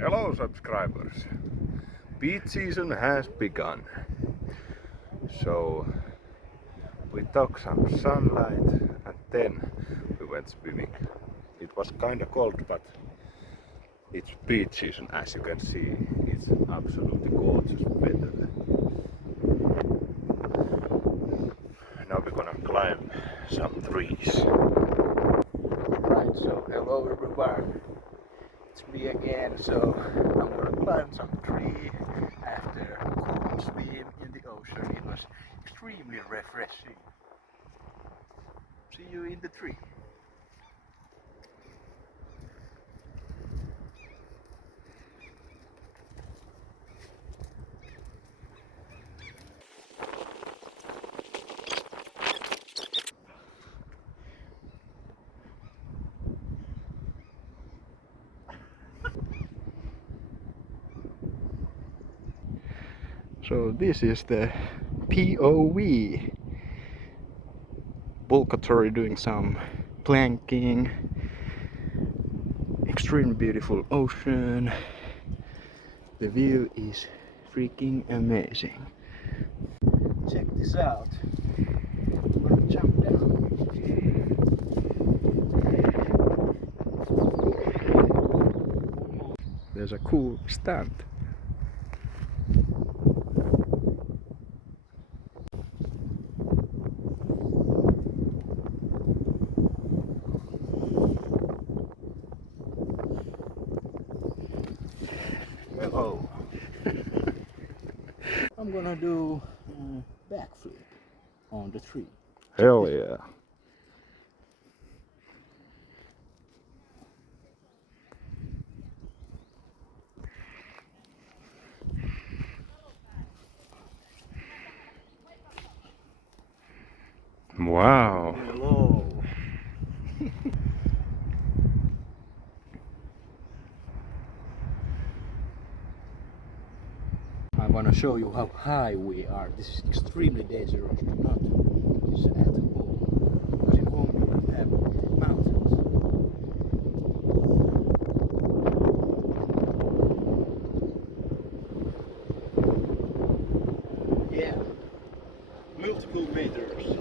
Hello subscribers! Beach season has begun. So we took some sunlight and then we went swimming. It was kinda cold, but it's beach season, as you can see. It's absolutely gorgeous weather. Now we're gonna climb some trees. Right, so hello everyone. It's me again. So I'm gonna climb some tree after a cool swim in the ocean. It was extremely refreshing. See you in the tree. So this is the POV. Volcatory doing some planking. Extremely beautiful ocean. The view is freaking amazing. Check this out. I'm gonna jump down. There's a cool stunt. Hello. I'm gonna do a backflip on the tree. Hell yeah. Wow. Hello. I want to show you how high we are. This is extremely dangerous to not this at all. Because in home you will have mountains. Yeah, multiple meters.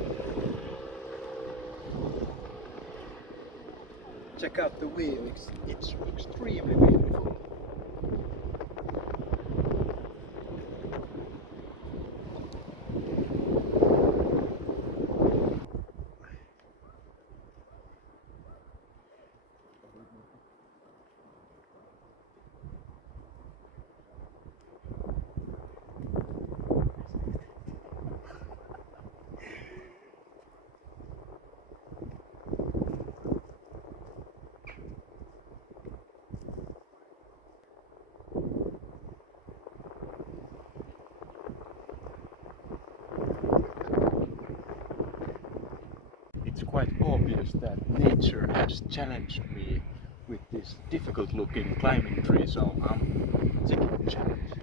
Check out the view. It's extremely beautiful. It's quite obvious that nature has challenged me with this difficult looking climbing tree, so I'm taking the challenge.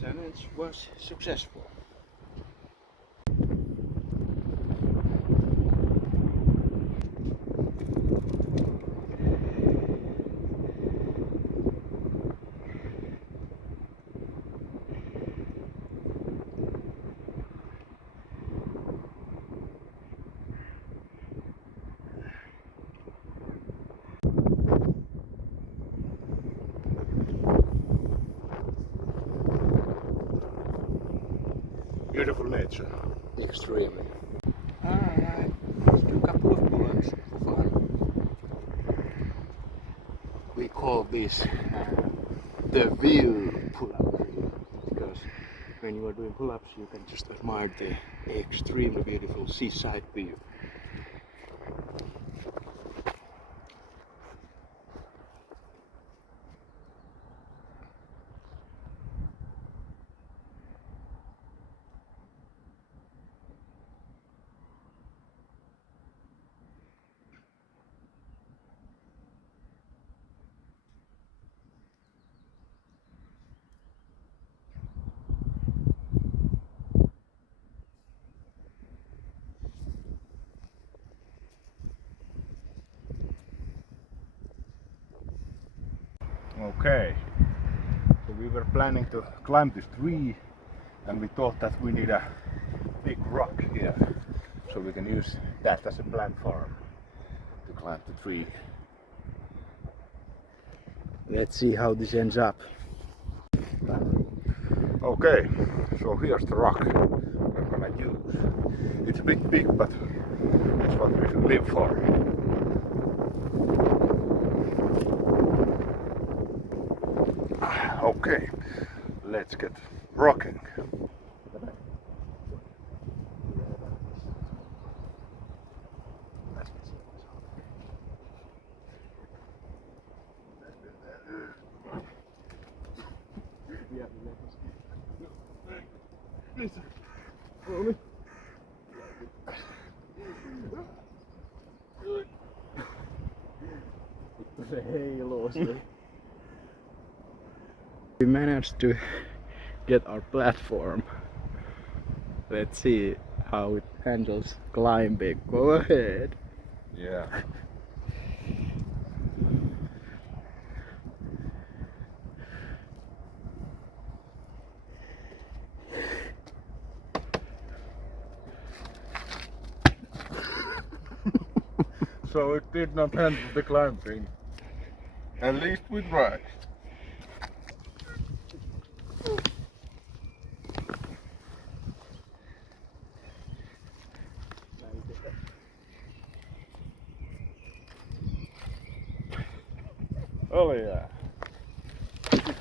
Challenge was successful. Beautiful nature. Extremely. Alright, let's do a couple of pull-ups for fun. we call this the view pull-up because when you are doing pull-ups you can just admire the extremely beautiful seaside view. Okay, so we were planning to climb this tree and we thought that we need a big rock here so we can use that as a platform to climb the tree. Let's see how this ends up. Okay, so here's the rock we're gonna use. It's a bit big, but it's what we should live for. Okay, let's get rocking. We managed to get our platform. Let's see how it handles climbing. Go ahead. Yeah. So it did not handle the climbing. At least we tried. Oh yeah. I'm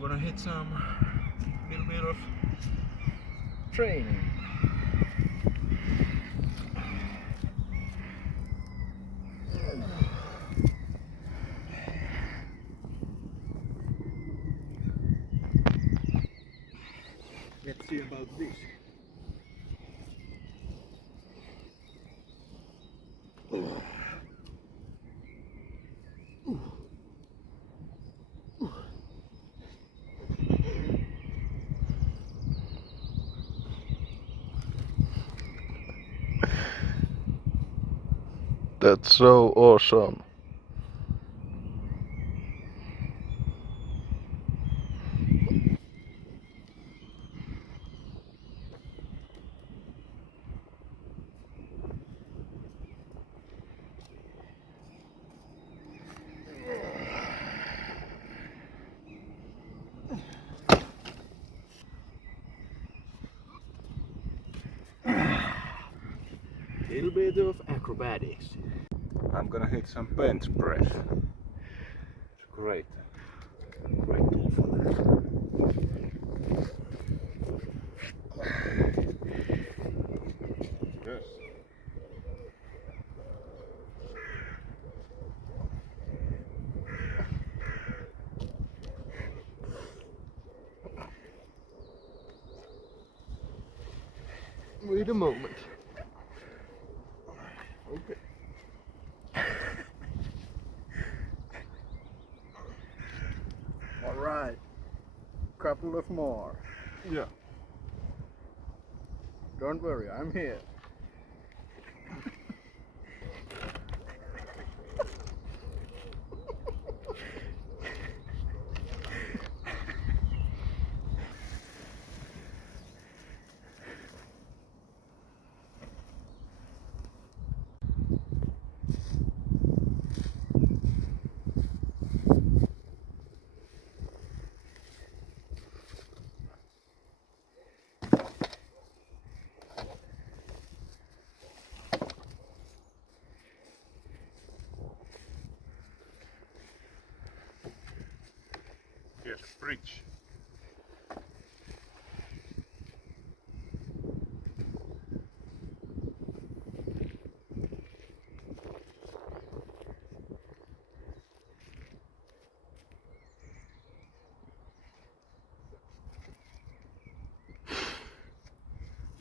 gonna hit some little bit of training. Let's see about this. That's so awesome. Little bit of acrobatics. I'm gonna hit some bench press. It's great. Great tool for that. Yes. Wait a moment. Okay. All right. Couple of more. Yeah. Don't worry, I'm here. bridge.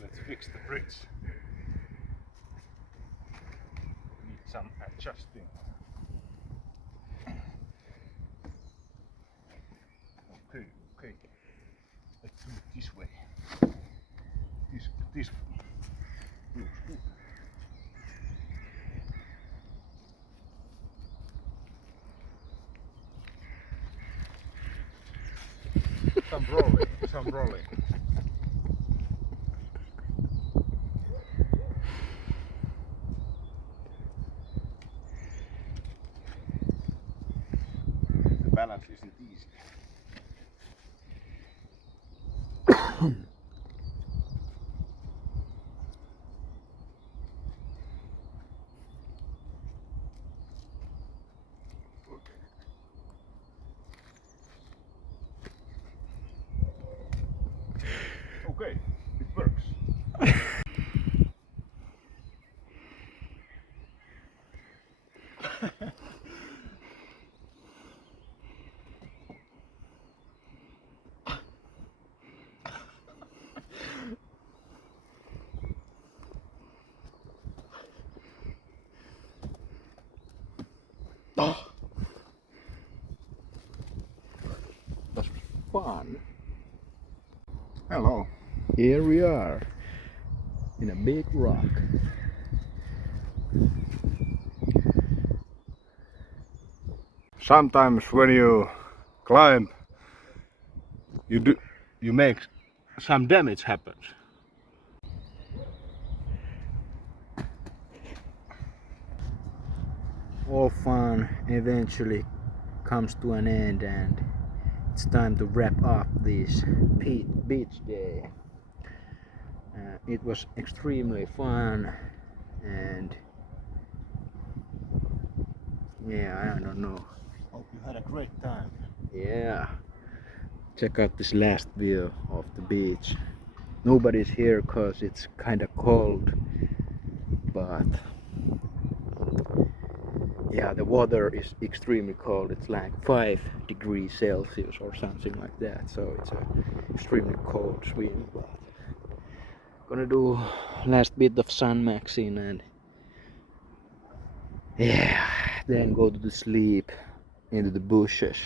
Let's fix the bridge. Need some adjusting. Okay. Let's do it this way. This feels good. Some rolling. The balance isn't easy. Okay, it works. Oh. That was fun. Hello. Here we are in a big rock. Sometimes when you climb, you make some damage happens. All fun eventually comes to an end, and it's time to wrap up this beach day. It was extremely fun, and yeah, I don't know. Hope you had a great time. Yeah, check out this last view of the beach. Nobody's here cause it's kinda cold, but yeah, the water is extremely cold. It's like 5 degrees Celsius or something like that, so it's a extremely cold swim. But gonna do last bit of sun maxing and yeah, then go to sleep into the bushes.